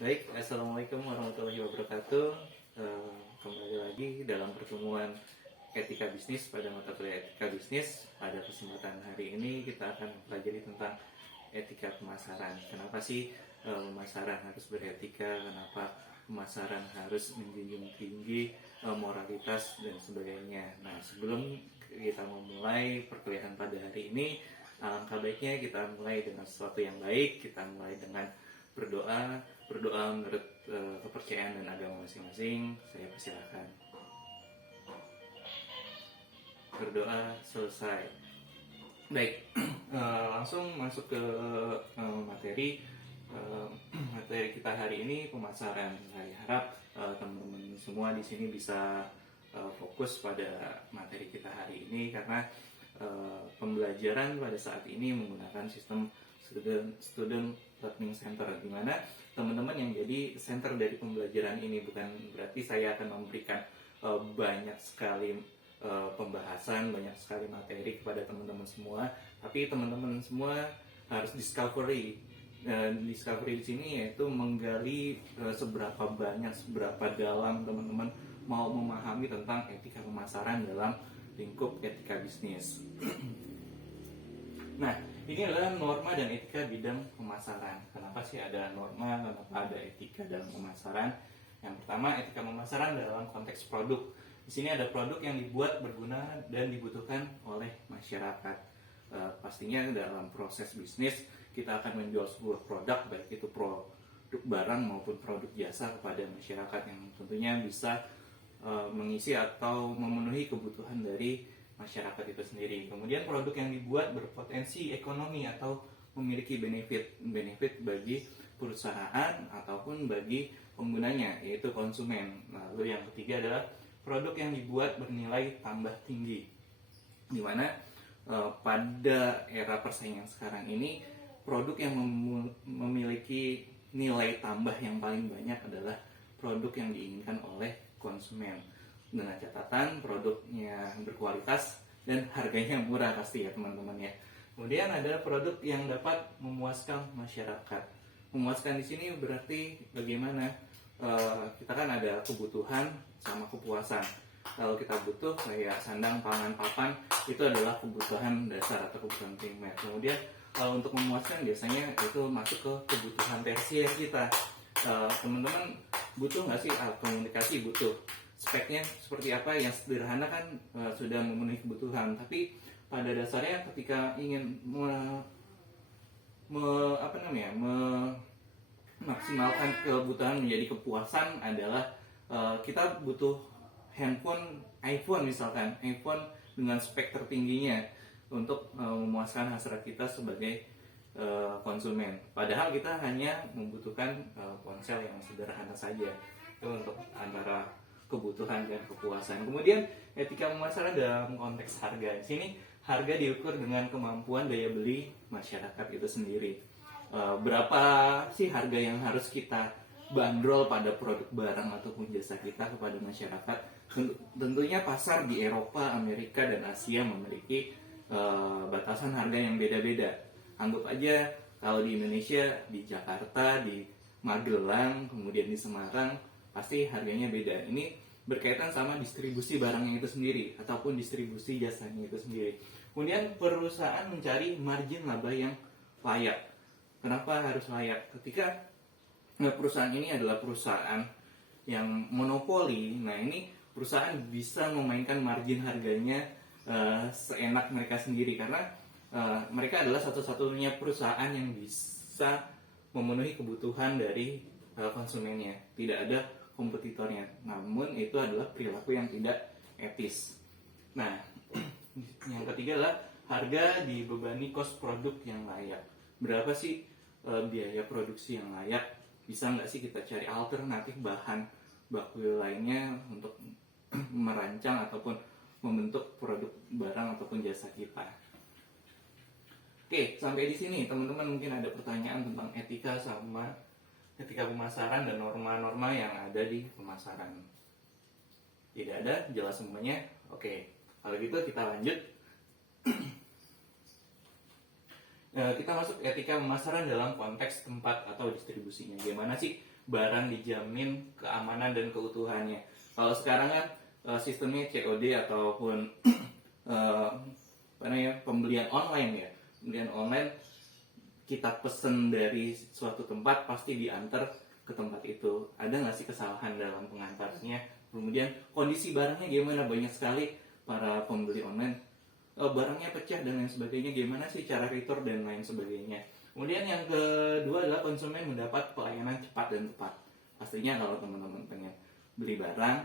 Baik, Assalamualaikum warahmatullahi wabarakatuh. Kembali lagi dalam pertemuan etika bisnis pada mata kuliah etika bisnis. Pada kesempatan hari ini kita akan mempelajari tentang etika pemasaran. Kenapa sih pemasaran harus beretika? Kenapa pemasaran harus menjunjung tinggi moralitas dan sebagainya? Nah, sebelum kita memulai perkuliahan pada hari ini, alangkah baiknya kita mulai dengan sesuatu yang baik. Kita mulai dengan berdoa menurut kepercayaan dan agama masing-masing. Saya persilakan. Berdoa selesai. Baik, langsung masuk ke materi materi kita hari ini, pemasaran. Saya harap teman-teman semua di sini bisa fokus pada materi kita hari ini karena pembelajaran pada saat ini menggunakan sistem student learning center, di mana teman-teman yang jadi center dari pembelajaran ini. Bukan berarti saya akan memberikan banyak sekali pembahasan, banyak sekali materi kepada teman-teman semua, tapi teman-teman semua harus discovery. Discovery di sini yaitu menggali seberapa banyak, seberapa dalam teman-teman mau memahami tentang etika pemasaran dalam lingkup etika bisnis. Nah, ini adalah norma dan etika bidang pemasaran. Kenapa sih ada norma, kenapa ada etika dalam pemasaran? Yang pertama, etika pemasaran dalam konteks produk. Di sini ada produk yang dibuat, berguna, dan dibutuhkan oleh masyarakat. Pastinya dalam proses bisnis, kita akan menjual sebuah produk, baik itu produk barang maupun produk jasa kepada masyarakat yang tentunya bisa mengisi atau memenuhi kebutuhan dari masyarakat itu sendiri. Kemudian produk yang dibuat berpotensi ekonomi atau memiliki benefit bagi perusahaan ataupun bagi penggunanya, yaitu konsumen. Lalu yang ketiga adalah produk yang dibuat bernilai tambah tinggi, di mana pada era persaingan sekarang ini produk yang memiliki nilai tambah yang paling banyak adalah produk yang diinginkan oleh konsumen, dengan catatan produknya berkualitas dan harganya murah pasti ya teman-teman ya. Kemudian ada produk yang dapat memuaskan masyarakat. Memuaskan di sini berarti bagaimana? Kita kan ada kebutuhan sama kepuasan. Kalau kita butuh kayak sandang, pangan, papan, itu adalah kebutuhan dasar atau kebutuhan primer. Kemudian kalau untuk memuaskan biasanya itu masuk ke kebutuhan tersier kita. Teman-teman butuh nggak sih komunikasi? Butuh. Speknya seperti apa yang sederhana kan sudah memenuhi kebutuhan, tapi pada dasarnya ketika ingin memaksimalkan kebutuhan menjadi kepuasan adalah kita butuh handphone iPhone, misalkan iPhone dengan spek tertingginya untuk memuaskan hasrat kita sebagai konsumen. Padahal kita hanya membutuhkan ponsel yang sederhana saja. Itu untuk antara kebutuhan dan kepuasan. Kemudian etika pemasaran dalam konteks harga. Di sini harga diukur dengan kemampuan daya beli masyarakat itu sendiri. Berapa sih harga yang harus kita bandrol pada produk barang ataupun jasa kita kepada masyarakat? Tentunya pasar di Eropa, Amerika, dan Asia memiliki batasan harga yang beda-beda. Anggap aja kalau di Indonesia, di Jakarta, di Magelang, kemudian di Semarang, pasti harganya beda. Ini berkaitan sama distribusi barangnya itu sendiri ataupun distribusi jasanya itu sendiri. Kemudian perusahaan mencari margin laba yang layak. Kenapa harus layak? Ketika perusahaan ini adalah perusahaan yang monopoli, nah ini perusahaan bisa memainkan margin harganya seenak mereka sendiri, karena mereka adalah satu-satunya perusahaan yang bisa memenuhi kebutuhan dari konsumennya. Tidak ada kompetitornya. Namun itu adalah perilaku yang tidak etis. Nah, yang ketiga adalah harga dibebani kos produk yang layak. Berapa sih biaya produksi yang layak? Bisa nggak sih kita cari alternatif bahan baku lainnya untuk merancang ataupun membentuk produk barang ataupun jasa kita? Oke, sampai di sini teman-teman mungkin ada pertanyaan tentang etika sama etika pemasaran dan norma-norma yang ada di pemasaran. Tidak ada? Jelas semuanya? Oke, kalau gitu kita lanjut. Kita masuk etika pemasaran dalam konteks tempat atau distribusinya. Gimana sih barang dijamin keamanan dan keutuhannya. Kalau sekarang kan sistemnya COD ataupun pembelian online ya. Pembelian online, kita pesen dari suatu tempat pasti diantar ke tempat itu. Ada nggak sih kesalahan dalam pengantarnya? Kemudian kondisi barangnya gimana? Banyak sekali para pembeli online barangnya pecah dan lain sebagainya, gimana sih cara retur dan lain sebagainya. Kemudian yang kedua adalah konsumen mendapat pelayanan cepat dan tepat. Pastinya kalau teman-teman pengen beli barang,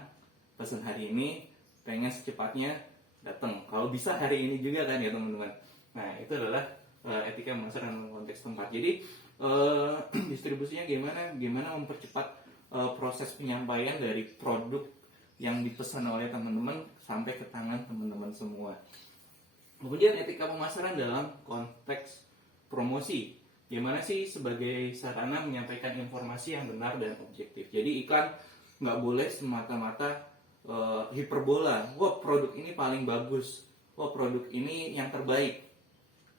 pesan hari ini, pengen secepatnya datang. Kalau bisa hari ini juga kan ya teman-teman. Nah itu adalah etika pemasaran dalam konteks tempat. Jadi distribusinya gimana mempercepat proses penyampaian dari produk yang dipesan oleh teman-teman sampai ke tangan teman-teman semua. Kemudian etika pemasaran dalam konteks promosi. Gimana sih sebagai sarana menyampaikan informasi yang benar dan objektif. Jadi iklan nggak boleh semata-mata hiperbola. Wah produk ini paling bagus. Wah produk ini yang terbaik.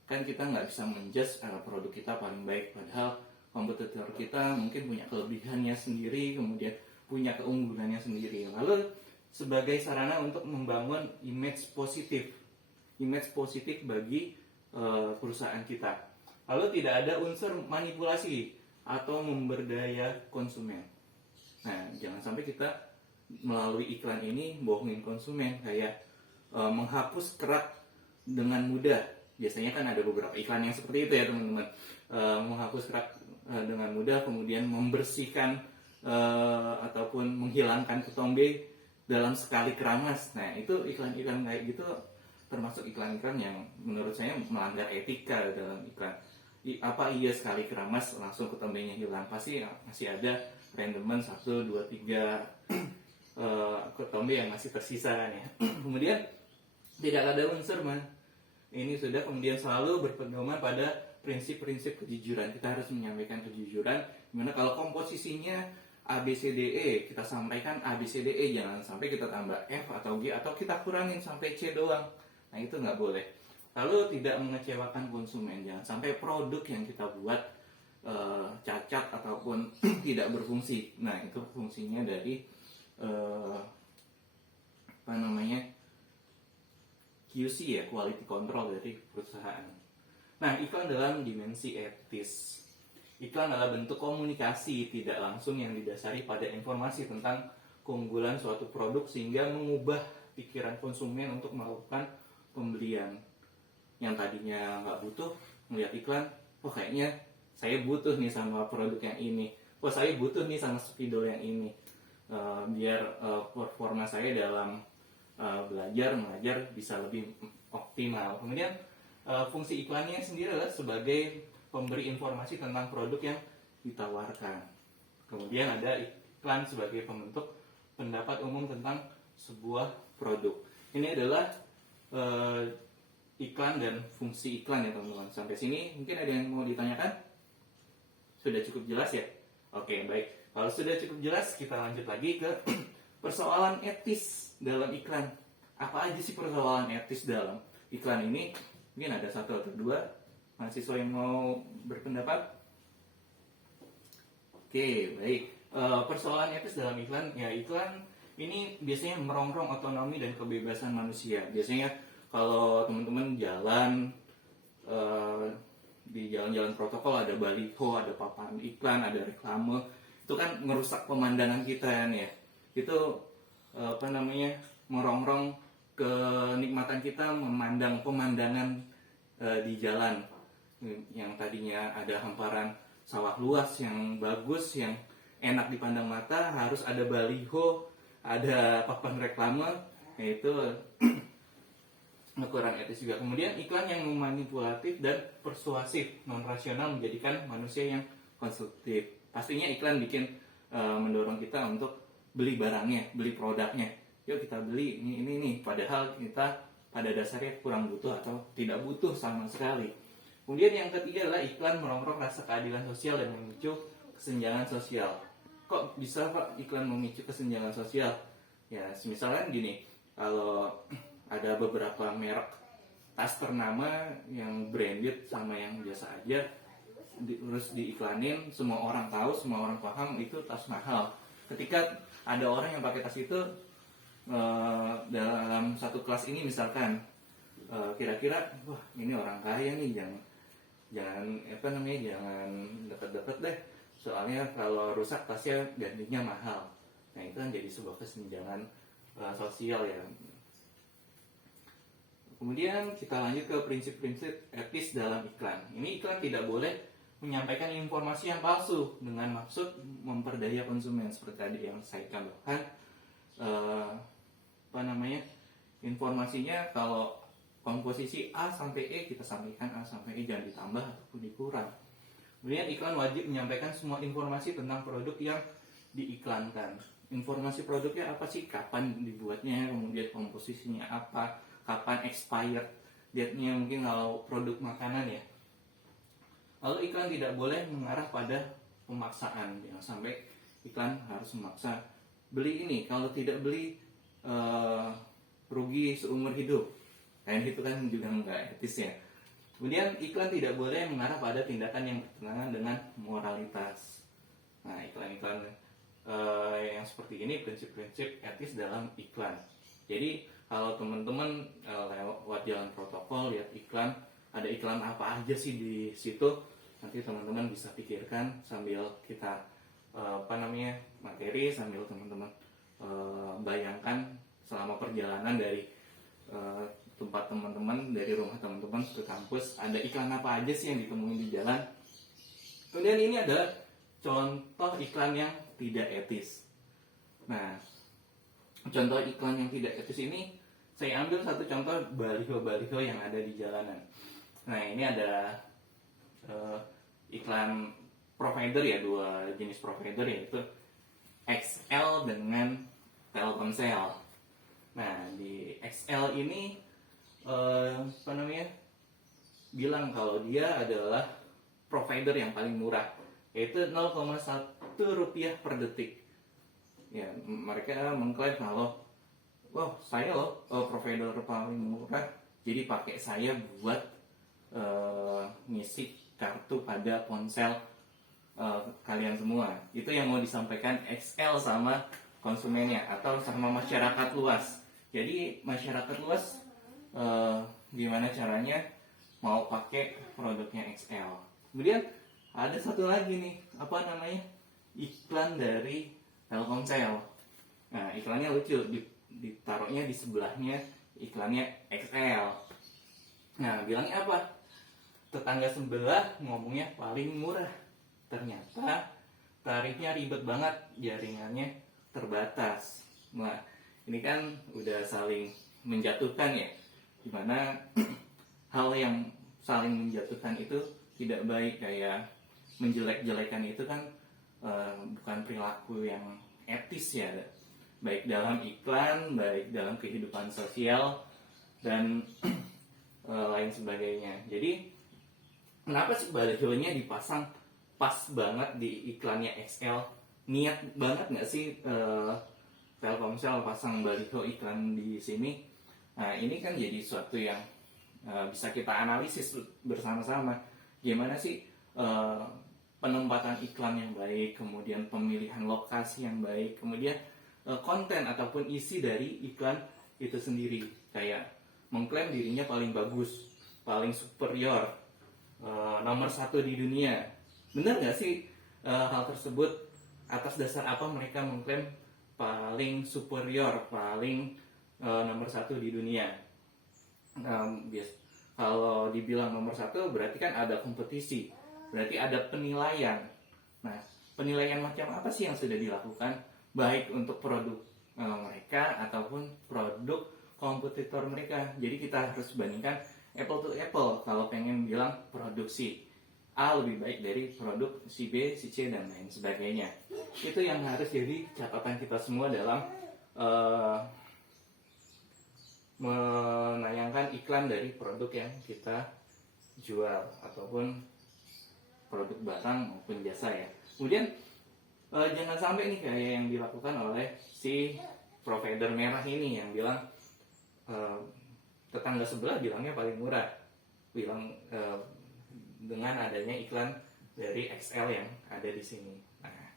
Kan kita nggak bisa menjudge produk kita paling baik. Padahal kompetitor kita mungkin punya kelebihannya sendiri, kemudian punya keunggulannya sendiri. Lalu sebagai sarana untuk membangun image positif bagi perusahaan kita. Lalu tidak ada unsur manipulasi atau memberdaya konsumen. Nah, jangan sampai kita melalui iklan ini bohongin konsumen, kayak menghapus kerak dengan mudah. Biasanya kan ada beberapa iklan yang seperti itu ya teman-teman. Menghapus kerak dengan mudah, kemudian membersihkan ataupun menghilangkan ketombe dalam sekali keramas. Nah, itu iklan-iklan kayak gitu termasuk iklan-iklan yang menurut saya melanggar etika dalam iklan. Apa iya sekali keramas langsung ketombenya hilang? Pasti masih ada randoman 1, 2, 3 ketombe yang masih tersisa kan ya. Kemudian tidak ada unsur ini sudah, kemudian selalu berpedoman pada prinsip-prinsip kejujuran. Kita harus menyampaikan kejujuran. Dimana kalau komposisinya ABCDE, kita sampaikan ABCDE, jangan sampai kita tambah F atau G atau kita kurangin sampai C doang. Nah itu nggak boleh. Lalu tidak mengecewakan konsumen, jangan sampai produk yang kita buat cacat ataupun tidak berfungsi. Nah itu fungsinya dari QC ya, quality control dari perusahaan. Nah iklan dalam dimensi etis. Iklan adalah bentuk komunikasi tidak langsung yang didasari pada informasi tentang keunggulan suatu produk sehingga mengubah pikiran konsumen untuk melakukan pembelian. Yang tadinya nggak butuh melihat iklan, wah kayaknya saya butuh nih sama produk yang ini, wah saya butuh nih sama spidol yang ini, biar performa saya dalam belajar mengajar bisa lebih optimal. Kemudian fungsi iklannya sendiri adalah sebagai pemberi informasi tentang produk yang ditawarkan. Kemudian ada iklan sebagai pembentuk pendapat umum tentang sebuah produk. Ini adalah iklan dan fungsi iklan ya teman-teman. Sampai sini mungkin ada yang mau ditanyakan? Sudah cukup jelas ya? Oke, baik. Kalau sudah cukup jelas, kita lanjut lagi ke persoalan etis dalam iklan. Apa aja sih persoalan etis dalam iklan ini? Mungkin ada 1 atau 2 mahasiswa yang mau berpendapat. Oke, baik. Persoalan etis dalam iklan, ya iklan ini biasanya merongrong otonomi dan kebebasan manusia. Biasanya kalau teman-teman jalan di jalan-jalan protokol ada baliho, ada papan iklan, ada reklame, itu kan merusak pemandangan kita kan ya. Itu merongrong kenikmatan kita memandang pemandangan di jalan yang tadinya ada hamparan sawah luas yang bagus, yang enak dipandang mata, harus ada baliho, ada papan reklame, yaitu kurang etis juga. Kemudian iklan yang memanipulatif dan persuasif, non rasional, menjadikan manusia yang konstruktif. Pastinya iklan bikin mendorong kita untuk beli barangnya, beli produknya. Yuk kita beli ini nih, padahal kita pada dasarnya kurang butuh atau tidak butuh sama sekali. Kemudian yang ketiga adalah iklan merongrong rasa keadilan sosial dan memicu kesenjangan sosial. Kok bisa Pak iklan memicu kesenjangan sosial? Ya, misalnya gini, kalau ada beberapa merek tas ternama yang branded sama yang biasa aja, terus diiklanin, semua orang tahu, semua orang paham itu tas mahal. Ketika ada orang yang pakai tas itu dalam satu kelas ini misalkan, kira-kira wah ini orang kaya nih, jangan jangan deket-deket deh, soalnya kalau rusak tasnya gantinya mahal. Nah itu kan jadi sebuah kesenjangan sosial ya. Kemudian kita lanjut ke prinsip-prinsip etis dalam iklan. Ini iklan tidak boleh menyampaikan informasi yang palsu dengan maksud memperdaya konsumen, seperti tadi yang saya contohkan. Informasinya kalau komposisi A sampai E, kita sampaikan A sampai E, jangan ditambah ataupun dikurang. Kemudian iklan wajib menyampaikan semua informasi tentang produk yang diiklankan. Informasi produknya apa sih, kapan dibuatnya, kemudian komposisinya apa, kapan expired date-nya, mungkin kalau produk makanan ya. Lalu iklan tidak boleh mengarah pada pemaksaan, jangan sampai iklan harus memaksa beli ini, kalau tidak beli rugi seumur hidup. Nah itu kan juga nggak etis ya. Kemudian iklan tidak boleh mengarah pada tindakan yang bertentangan dengan moralitas. Nah iklan-iklan yang seperti ini prinsip-prinsip etis dalam iklan. Jadi kalau teman-teman lewat jalan protokol lihat iklan, ada iklan apa aja sih di situ, nanti teman-teman bisa pikirkan sambil kita materi, sambil teman-teman bayangkan selama perjalanan dari tempat teman-teman, dari rumah teman-teman ke kampus, ada iklan apa aja sih yang ditemuin di jalan. Kemudian ini adalah contoh iklan yang tidak etis. Nah, contoh iklan yang tidak etis ini saya ambil satu contoh baliho-baliho yang ada di jalanan. Nah ini ada iklan provider ya, dua jenis provider, yaitu XL dengan Telkomsel. Nah di XL ini bilang kalau dia adalah provider yang paling murah, yaitu 0,1 rupiah per detik. Ya, mereka mengklaim kalau saya loh provider paling murah, jadi pakai saya buat ngisi kartu pada ponsel kalian semua. Itu yang mau disampaikan XL sama konsumennya atau sama masyarakat luas. Jadi masyarakat luas gimana caranya mau pakai produknya XL. Kemudian ada satu lagi nih, iklan dari Telkomsel. Nah iklannya lucu, ditaruhnya di sebelahnya iklannya XL. Nah bilangnya apa? Tetangga sebelah ngomongnya paling murah, ternyata tarifnya ribet banget, jaringannya terbatas. Nah ini kan udah saling menjatuhkan ya, dimana hal yang saling menjatuhkan itu tidak baik. Kayak menjelek-jelekan itu kan bukan perilaku yang etis ya, baik dalam iklan, baik dalam kehidupan sosial dan lain sebagainya. Jadi kenapa sih balihonya dipasang pas banget di iklannya XL? Niat banget nggak sih Telkomsel pasang baliho iklan di sini? Nah ini kan jadi suatu yang bisa kita analisis bersama-sama. Gimana sih penempatan iklan yang baik, kemudian pemilihan lokasi yang baik, kemudian konten ataupun isi dari iklan itu sendiri. Kayak mengklaim dirinya paling bagus, paling superior, nomor 1 di dunia. Benar nggak sih hal tersebut? Atas dasar apa mereka mengklaim paling superior, paling nomor 1 di dunia? Kalau dibilang nomor 1 berarti kan ada kompetisi, berarti ada penilaian. Nah penilaian macam apa sih yang sudah dilakukan, baik untuk produk mereka ataupun produk kompetitor mereka? Jadi kita harus bandingkan apple to apple kalau pengen bilang produksi A lebih baik dari produk si B, si C, dan lain sebagainya. Itu yang harus jadi catatan kita semua dalam menayangkan iklan dari produk yang kita jual ataupun produk barang maupun jasa ya. Kemudian jangan sampai nih kayak yang dilakukan oleh si provider merah ini yang bilang tetangga sebelah bilangnya paling murah, bilang dengan adanya iklan dari XL yang ada di sini. Nah,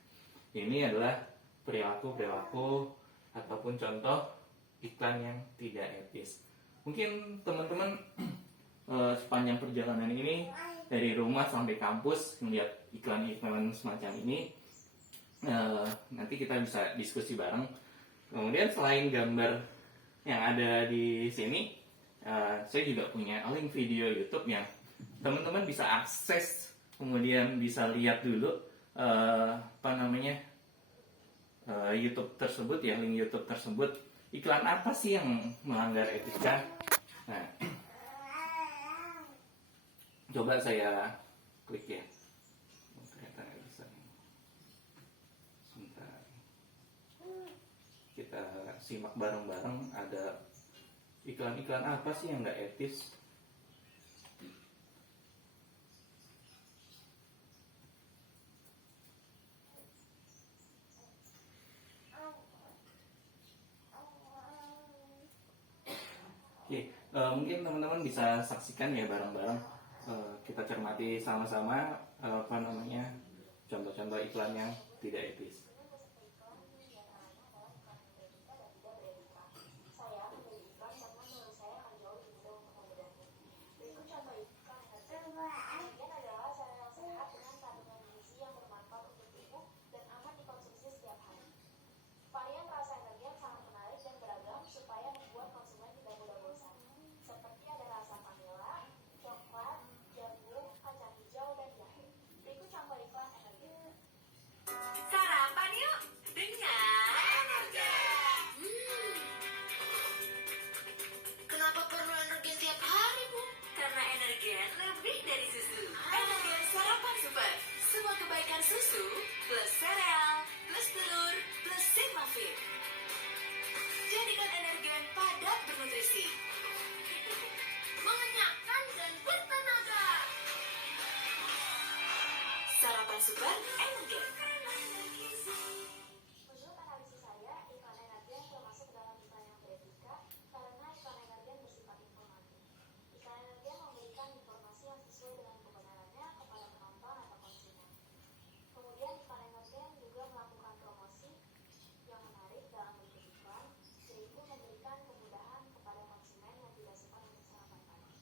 ini adalah perilaku-perilaku ataupun contoh iklan yang tidak etis. Mungkin teman-teman sepanjang perjalanan ini dari rumah sampai kampus melihat iklan-iklan semacam ini, nanti kita bisa diskusi bareng. Kemudian selain gambar yang ada di sini, saya juga punya link video YouTube yang teman-teman bisa akses, kemudian bisa lihat dulu YouTube tersebut ya, link YouTube tersebut, iklan apa sih yang melanggar etika. Nah, coba saya klik ya. Ternyata nggak bisa. Sebentar. Kita simak bareng-bareng, ada iklan-iklan apa sih yang nggak etis. Oke, mungkin teman-teman bisa saksikan ya bareng-bareng, kita cermati sama-sama contoh-contoh iklan yang tidak etis. Sarapan yuk dengan Energen. Kenapa perlu Energen tiap hari, Bu? Karena Energen lebih dari susu. Energen sarapan super. Semua kebaikan susu plus sereal plus telur plus Sigmafit. Jadikan Energen padat bernutrisi, mengenyangkan dan bertenaga. Sarapan super Energen. Menurut analisis saya, iklan Energen termasuk dalam iklan yang beretika karena iklan Energen bersifat informatif. Iklan Energen memberikan informasi yang sesuai dengan kebenarannya kepada penonton atau konsumen. Kemudian iklan Energen juga melakukan promosi yang menarik dalam bentuk iklan, sehingga memberikan kemudahan kepada konsumen yang tidak sempat untuk sarapan pagi.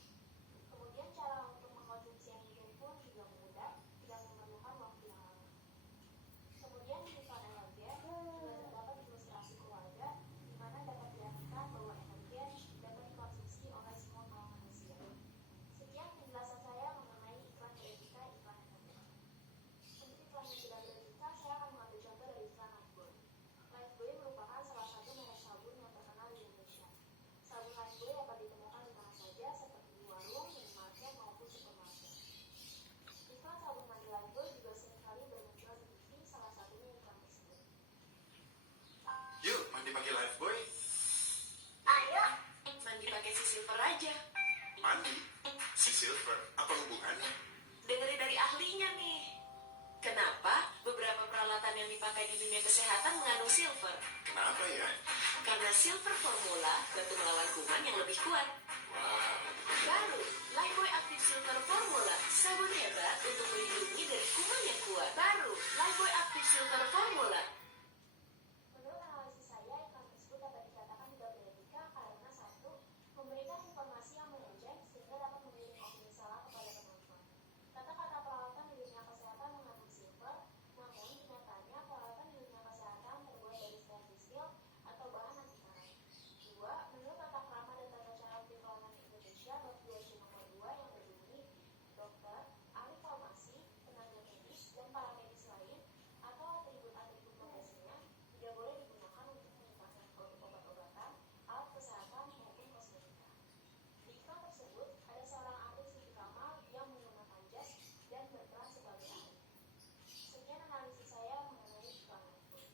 Kemudian cara untuk mengkonsumsi Energen pun juga mudah, tidak memerlukan waktu yang lama. Kemudian di iklan Energen juga terdapat ilustrasi keluarga di mana dapat diartikan bahwa Energen dapat dikonsumsi oleh semua kalangan manusia. Sekian penjelasan saya mengenai iklan beretika iklan Energen. Untuk iklan yang tidak beretika, saya akan mengambil contoh dari iklan Lifebuoy. Lifebuoy merupakan salah satu merek sabun yang terkenal di Indonesia. Sabun Lifebuoy dapat ditemukan di mana saja seperti di warung, minimarket maupun supermarket. Iklan sabun mandi Lifebuoy juga seringkali bermunculan di TV, salah satunya iklan tersebut. Yuk, mandi pakai Lifebuoy. Ayo, mandi pakai si Silver aja. Mandi? Si Silver, apa hubungannya? Dengerin dari ahlinya nih. Kenapa beberapa peralatan yang dipakai di dunia kesehatan mengandung silver? Kenapa ya? Karena silver formula bantu melawan kuman yang lebih kuat. Wow. Baru, Lifebuoy Active Silver Formula, sabun hebat untuk melindungi dari kuman yang kuat. Baru, Lifebuoy Active Silver Formula. Menurut analisis saya, iklan tersebut dapat dikatakan tidak beretika karena satu, memberikan informasi yang melenceng sehingga dapat mengirim opini salah kepada penonton. Kata-kata peralatan di dunia kesehatan mengandung silver, namun kenyataannya peralatan di dunia kesehatan terbuat dari stainless steel atau bahan anti karat. Dua, menurut tata krama dan tata cara periklanan Indonesia bab 20 nomor 2 yang berbunyi, dokter, ahli farmasi, tenaga medis, dan para medis lain atau atribut-atribut profesinya tidak boleh digunakan untuk meningkatkan produk obat-obatan, alat kesehatan maupun kosmetika. Di iklan tersebut ada seorang ahli Siti Kamal yang menggunakan jas dan berperan sebagai ahli. Sekian analisis saya mengenai iklan Lifebuoy.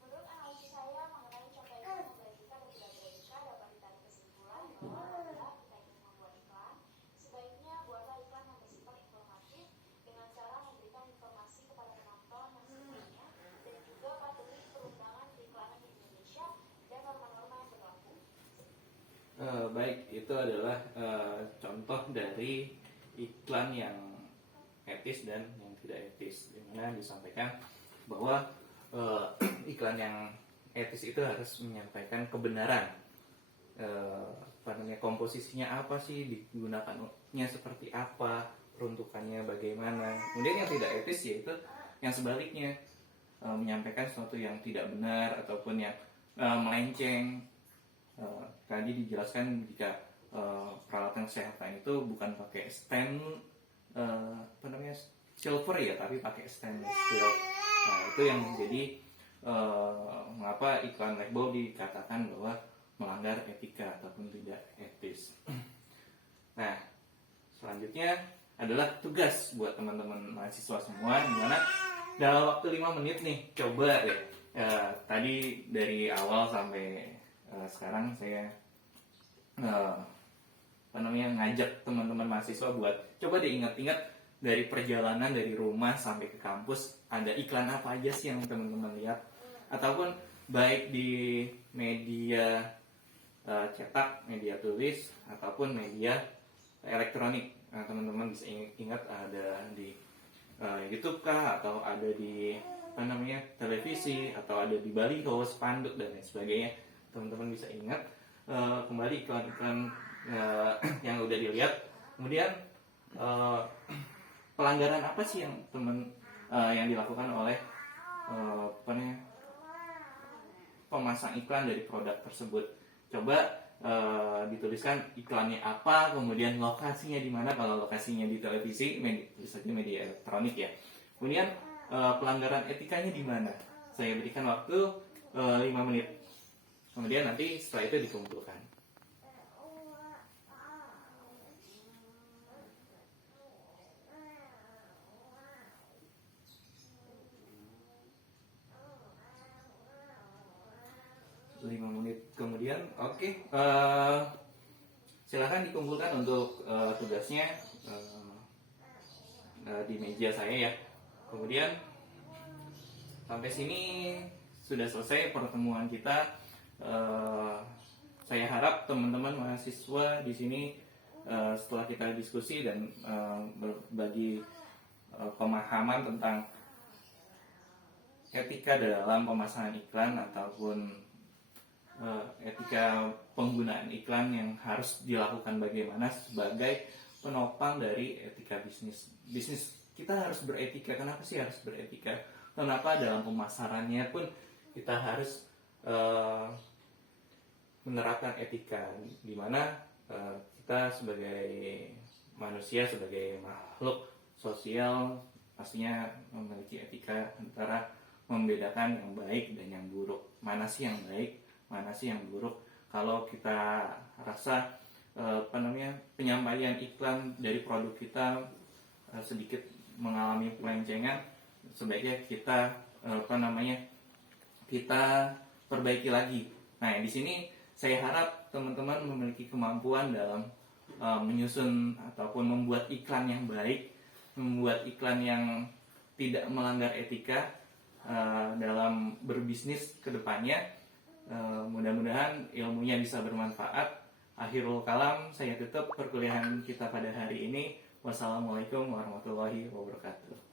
Menurut analisis saya mengenai contoh iklan yang beretika dan tidak beretika dapat ditarik kesimpulan bahwa apabila kita ingin membuat iklan, sebaiknya buatlah iklan yang bersifat informatif dengan cara memberikan informasi kepada penonton yang sebenarnya dan juga patuhi perundangan periklanan di Indonesia dan norma-norma yang berlaku. Baik, itu adalah contoh dari iklan yang etis dan yang tidak etis, dimana disampaikan bahwa iklan yang etis itu harus menyampaikan kebenaran, komposisinya apa sih, digunakannya seperti apa, peruntukannya bagaimana. Kemudian yang tidak etis yaitu yang sebaliknya, menyampaikan sesuatu yang tidak benar ataupun yang melenceng. Tadi dijelaskan jika peralatan kesehatan itu bukan pakai stand silver ya, tapi pakai stainless steel. Nah, itu yang menjadi mengapa iklan label dikatakan bahwa melanggar etika ataupun tidak etis. Nah, selanjutnya adalah tugas buat teman-teman mahasiswa semua, dimana dalam waktu 5 menit nih, coba deh tadi dari awal sampai sekarang saya ngajak teman-teman mahasiswa buat coba deh ingat-ingat dari perjalanan dari rumah sampai ke kampus, ada iklan apa aja sih yang teman-teman lihat, ataupun baik di media cetak, media tulis, ataupun media elektronik. Nah, teman-teman bisa ingat ada di YouTube kah, atau ada di televisi, atau ada di baliho, spanduk dan lain sebagainya. Teman-teman bisa ingat kembali iklan-iklan yang udah dilihat. Kemudian pelanggaran apa sih yang yang dilakukan oleh pemasang iklan dari produk tersebut. Coba dituliskan iklannya apa, kemudian lokasinya di mana. Kalau lokasinya di televisi, media elektronik ya. Kemudian pelanggaran etikanya di mana. Saya berikan waktu 5 menit. Kemudian nanti setelah itu dikumpulkan. Kemudian oke. Silahkan dikumpulkan untuk tugasnya di meja saya ya. Kemudian sampai sini sudah selesai pertemuan kita. Saya harap teman-teman mahasiswa di sini setelah kita diskusi dan berbagi pemahaman tentang etika dalam pemasangan iklan ataupun etika penggunaan iklan yang harus dilakukan bagaimana sebagai penopang dari etika bisnis. Bisnis kita harus beretika. Kenapa sih harus beretika? Kenapa dalam pemasarannya pun kita harus menerapkan etika, di mana kita sebagai manusia, sebagai makhluk sosial pastinya memiliki etika antara membedakan yang baik dan yang buruk. Mana sih yang baik, mana sih yang buruk. Kalau kita rasa penyampaian iklan dari produk kita sedikit mengalami pelencengan, sebaiknya kita kita perbaiki lagi. Nah, di sini saya harap teman-teman memiliki kemampuan dalam menyusun ataupun membuat iklan yang baik, membuat iklan yang tidak melanggar etika dalam berbisnis ke depannya. Mudah-mudahan ilmunya bisa bermanfaat. Akhirul kalam, saya tutup perkuliahan kita pada hari ini. Wassalamualaikum warahmatullahi wabarakatuh.